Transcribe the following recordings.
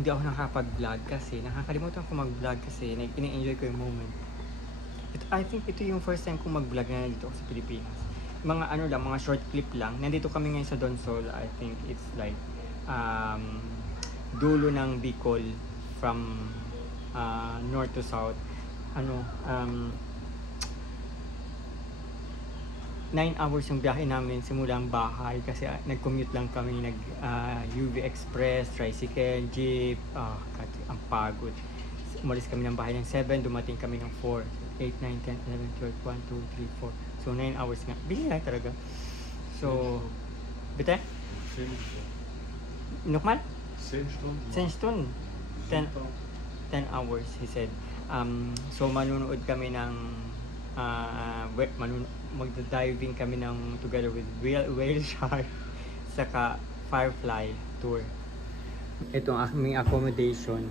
hindi ako nakapag-vlog kasi nakakalimutan ko mag-vlog kasi ini-enjoy ko yung moment. I think ito yung first time kong mag-vlog na nandito ako sa Pilipinas. Mga ano lang, mga short clip lang. Nandito kami ngayon sa Donsol. I think it's like dulo ng Bicol from north to south. 9 hours yung biyahe namin simulang bahay kasi nag-commute lang kami, UV Express, tricycle, jeep, ang pagod. Umalis kami ng bahay ng 7, dumating kami ng 4, 8, 9, 10, 11, 12, 1, 2, 3, 4. So 9 hours nga. Bili lang talaga. So, bitte? Nochmal? 10 Stunden. 10 hours, he said. So manunood kami ng magda-diving kami together with whale shark saka firefly tour. Ito ang aming accommodation.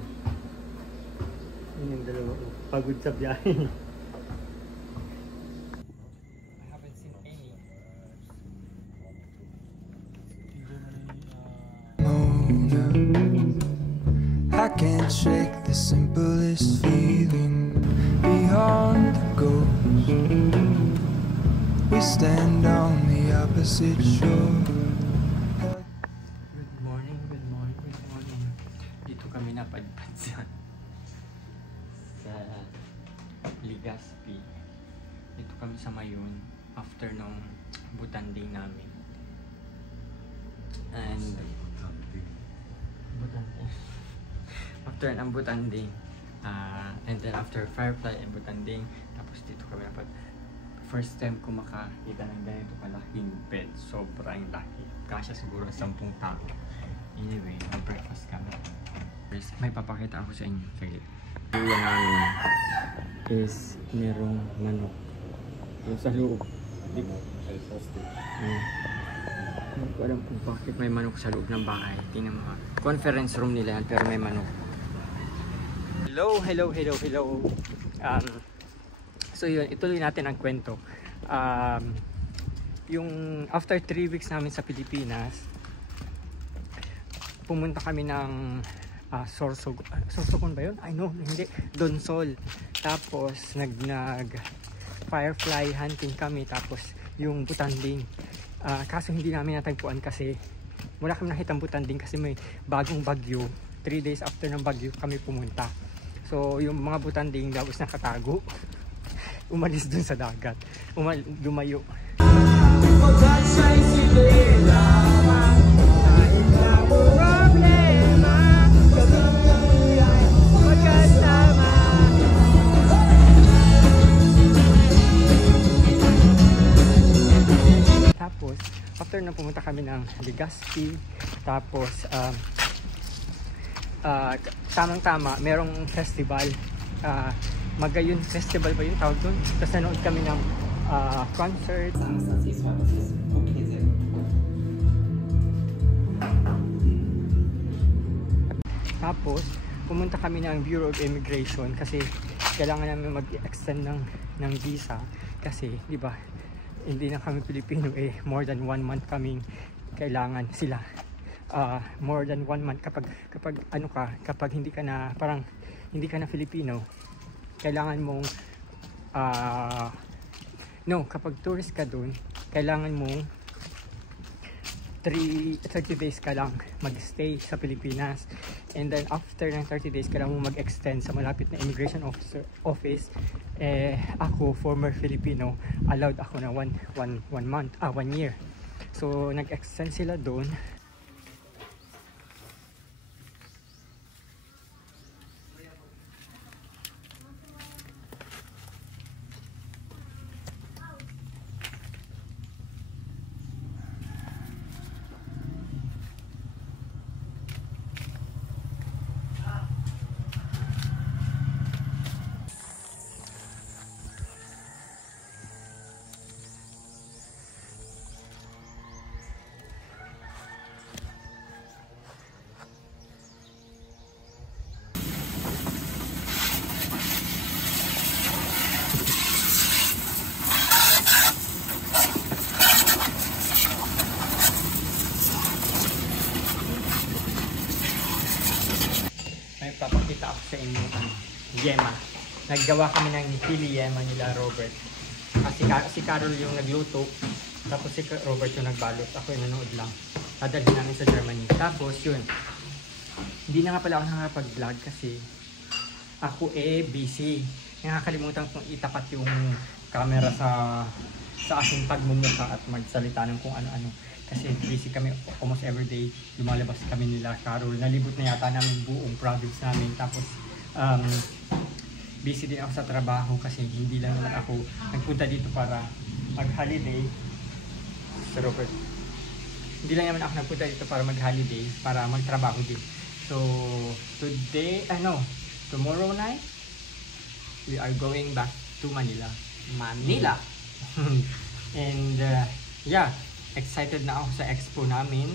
Yun yung dalawa. Pagod sa biyahe. I haven't seen any. I can't shake the simplest feeling beyond the ghost. We stand on the opposite shore. Good morning. Dito kami napadpad sa Legazpi. Dito kami sa Mayon after nung butanding namin. And after ang butanding and then after firefly and butanding, tapos dito kami dapat first time ko makakita ng ganito kalaking bed. Sobrang laki, kasya siguro 10 tao. Anyway, mag-breakfast kami. May papakita ako sa inyo. Sige. Yung namin is merong manok yung sa loob. Hindi ko alam kung bakit may manok sa loob ng bahay. Tingnan mo, conference room nila yan pero may manok. Hello. So yun, ituloy natin ang kwento. Yung after 3 weeks namin sa Pilipinas, pumunta kami ng Sorsogon ba yun? I know, hindi. Donsol. Tapos nag firefly hunting kami. Tapos yung butanding. Kaso hindi namin natagpuan kasi wala kami nakitang butanding kasi may bagong bagyo. 3 days after ng bagyo kami pumunta. So yung mga butanding daw is nakatago. Umalis dun sa dagat. Lumayo. Tapos after na pumunta kami ng Legazpi, tapos tamang-tama merong festival, Magayon Festival ba yung tawag doon? Tapos nanood kami ng concert. Tapos pumunta kami ng Bureau of Immigration kasi kailangan namin mag-extend ng visa kasi di ba hindi na kami Pilipino, more than 1 month kaming kailangan sila. More than 1 month kapag hindi ka na parang hindi ka na Filipino, kailangan mong kapag tourist ka dun, kailangan mong 30 days ka lang mag-stay sa Pilipinas, and then after ng 30 days kailangan mong mag-extend sa malapit na immigration office. Ako, former Filipino, allowed ako na 1 year. So nag-extend sila doon. papakita ako sa inyo yema. Naggawa kami ng pili yema nila Robert. Si Carol yung nagluto, tapos si Robert yung nagbalot. Ako yung nanood lang. Dadalhin namin sa Germany. Tapos yun, hindi na nga pala ako nakapag-vlog kasi ako busy. Nakakalimutan kong itapat yung camera sa aking pagmumukha at magsalita ng kung ano-ano. Kasi busy kami almost everyday. Lumalabas kami nila Carol. Nalibot na yata namin buong province namin. Tapos busy din ako sa trabaho kasi hindi lang naman ako nagpunta dito para mag-holiday. Sir Robert. Hindi lang naman ako nagpunta dito para mag-holiday, para magtrabaho din. So, tomorrow night, we are going back to Manila. And yeah, excited na ako sa expo namin.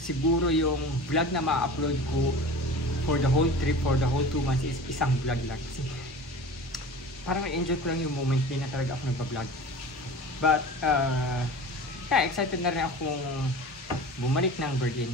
Siguro yung vlog na ma-upload ko for the whole trip, for the whole 2 months is isang vlog lang. Kasi parang enjoy ko lang yung moment, din na talaga ako nagpa-vlog. But yeah, excited na rin akong bumalik ng Berlin.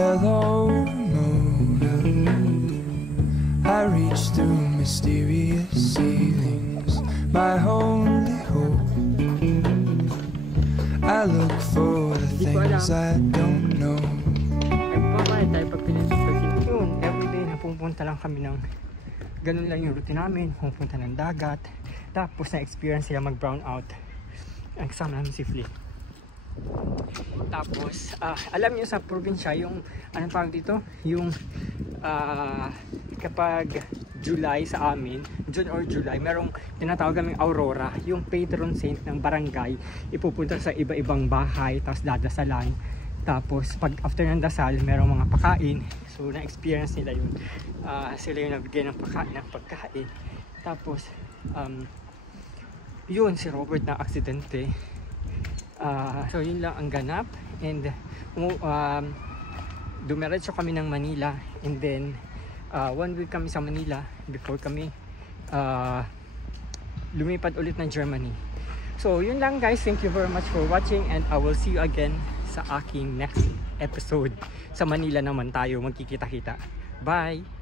Hello, Mona. I reach through mysterious ceilings, my only hope. I look for the things I don't know. Nagbabayad tayo pag pinag-pagin. Yun, everyday napupunta lang kami ng ganun lang yung routine namin. Pupunta ng dagat. Tapos na-experience sila mag-brown out. Ang kasama namin si Flea. Tapos, alam niyo sa probinsya, yung, anong tawag dito? Yung, kapag July sa amin, June or July, merong tinatawag kaming Aurora, yung patron saint ng barangay, ipupunta sa iba-ibang bahay, tapos dadasalan. Tapos, pag after ng dasal, merong mga pakain. So, na-experience nila yun. Sila yung nabigyan ng pagkain. Tapos, yun, si Robert na aksidente. So yun lang ang ganap, and dumiretso kami ng Manila, and then 1 week kami sa Manila before kami lumipad ulit ng Germany. So yun lang guys, thank you very much for watching, and I will see you again sa aking next episode. Sa Manila naman tayo magkikita-kita. Bye!